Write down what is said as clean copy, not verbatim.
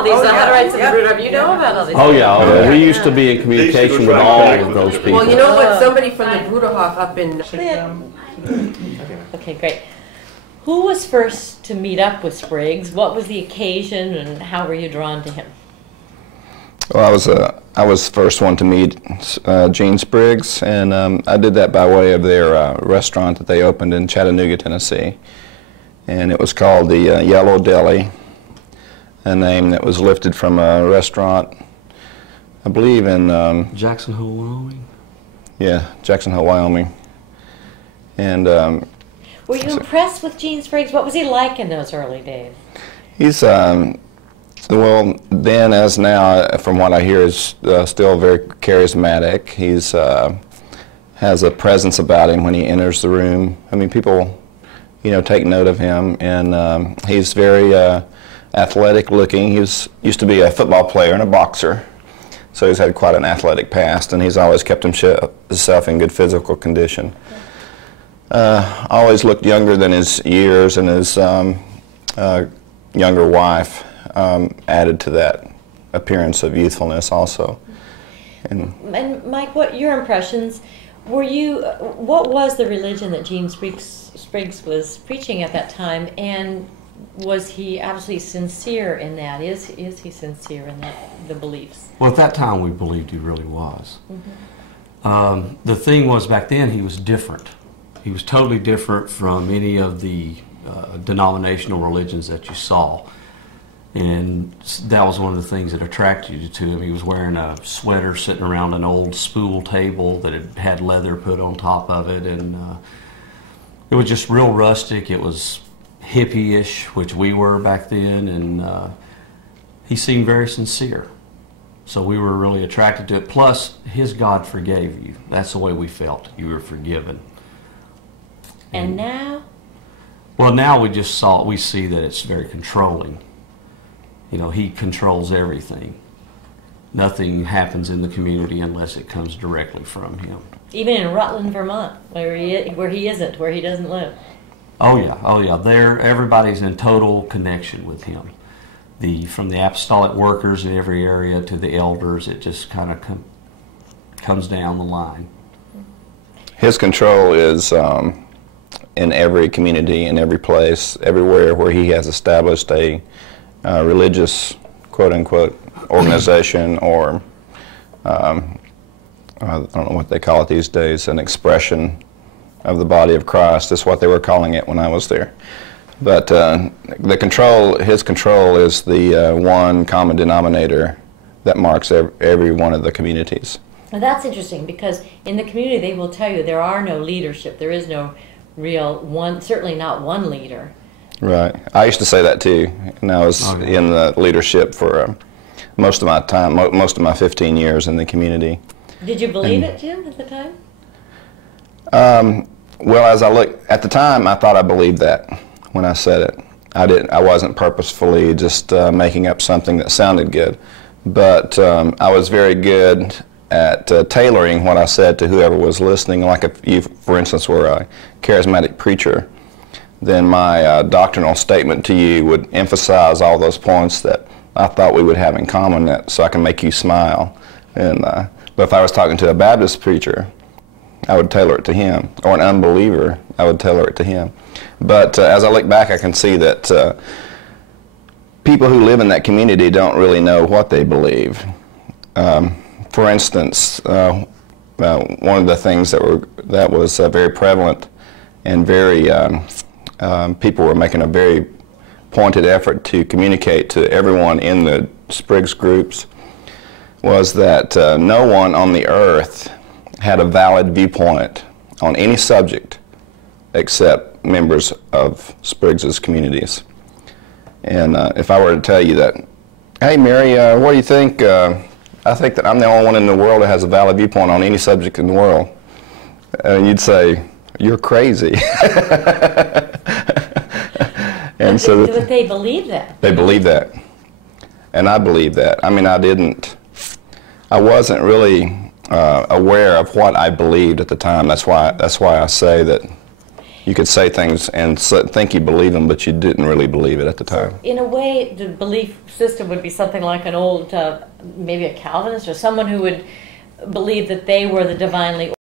all these Hutterites and Rudolph. You know about all these. Oh yeah, we used to be in communication with all of those people. Well, you know what? Somebody from the Bruderhof up in. Okay, great. Who was first to meet up with Spriggs? What was the occasion, and how were you drawn to him? Well, I was the first one to meet Gene Spriggs, and I did that by way of their restaurant that they opened in Chattanooga, Tennessee. And it was called the Yellow Deli, a name that was lifted from a restaurant, I believe in Jackson Hole, Wyoming. Yeah, Jackson Hole, Wyoming. And were you impressed with Gene Spriggs? What was he like in those early days? he's well, then as now, from what I hear, is still very charismatic. He's has a presence about him when he enters the room. I mean, people, you know, take note of him, and he's very athletic looking. He used to be a football player and a boxer, so he's had quite an athletic past, and he's always kept himself in good physical condition. Always looked younger than his years, and his younger wife added to that appearance of youthfulness also. And Mike, what your impressions? Were you? What was the religion that Gene Spriggs was preaching at that time, and was he absolutely sincere in that? Is he sincere in that, the beliefs? Well, at that time we believed he really was. Mm-hmm. The thing was, back then he was different. He was totally different from any of the denominational religions that you saw. And that was one of the things that attracted you to him. He was wearing a sweater sitting around an old spool table that had leather put on top of it, and it was just real rustic. It was hippie-ish, which we were back then, and he seemed very sincere. So we were really attracted to it. Plus, his God forgave you. That's the way we felt. You were forgiven. And now? Well, now we see that it's very controlling. You know, he controls everything. Nothing happens in the community unless it comes directly from him. Even in Rutland, Vermont, where he doesn't live. Oh yeah. There, everybody's in total connection with him. From the apostolic workers in every area to the elders, it just kind of comes down the line. his control is in every community, in every place, everywhere where he has established a religious, quote-unquote, organization or I don't know what they call it these days, an expression of the body of Christ. That's what they were calling it when I was there. But his control is the one common denominator that marks every one of the communities. Well, that's interesting, because in the community they will tell you there are no leadership. There is no real one, certainly not one leader. Right. I used to say that too, and I was in the leadership for most of my time, most of my 15 years in the community. Did you believe it, Jim, at the time? Well, as I look at the time, I thought I believed that when I said it. I wasn't purposefully just making up something that sounded good, but I was very good at tailoring what I said to whoever was listening. Like if you, for instance, were a charismatic preacher, then my doctrinal statement to you would emphasize all those points that I thought we would have in common, so I can make you smile. And but if I was talking to a Baptist preacher, I would tailor it to him, or an unbeliever, I would tailor it to him. But as I look back, I can see that people who live in that community don't really know what they believe. For instance, one of the things that was very prevalent and very people were making a very pointed effort to communicate to everyone in the Spriggs groups was that no one on the earth had a valid viewpoint on any subject except members of Spriggs's communities. And if I were to tell you that, hey Mary, what do you think? I think that I'm the only one in the world that has a valid viewpoint on any subject in the world. And you'd say, you're crazy. And so but they believe that. They believe that. And I believe that. I mean, I wasn't really aware of what I believed at the time. That's why I say that. You could say things and think you believe them, but you didn't really believe it at the time. In a way, the belief system would be something like an old, maybe a Calvinist or someone who would believe that they were the divinely